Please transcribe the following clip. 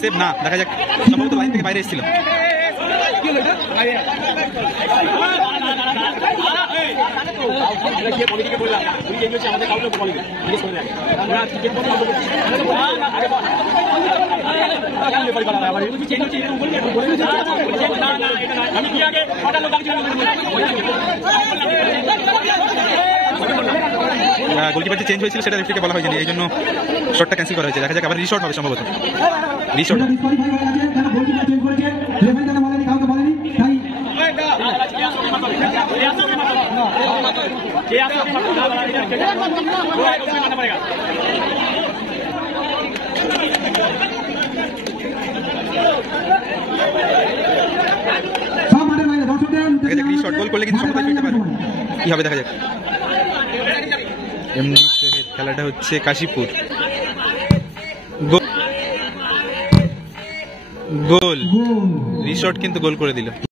Save না, দেখা যাক, সম্ভবত লাইন থেকে বাইরে এসেছিল। গোলকিপার যে চেঞ্জ হয়েছিল সেটা রেফারিকে বলা হয়নি, এই জন্য শটটা ক্যান্সেল করা হয়েছে। দেখা যাক আবার রিশট হবে সম্ভবত। রিশট রিশট গোল করলে কিন্তু সমতায় ফিরতে পারবে, কি হবে দেখা যাক। এমনি খেলাটা হচ্ছে কাশীপুর। গোল, রিশট কিন্তু গোল করে দিল।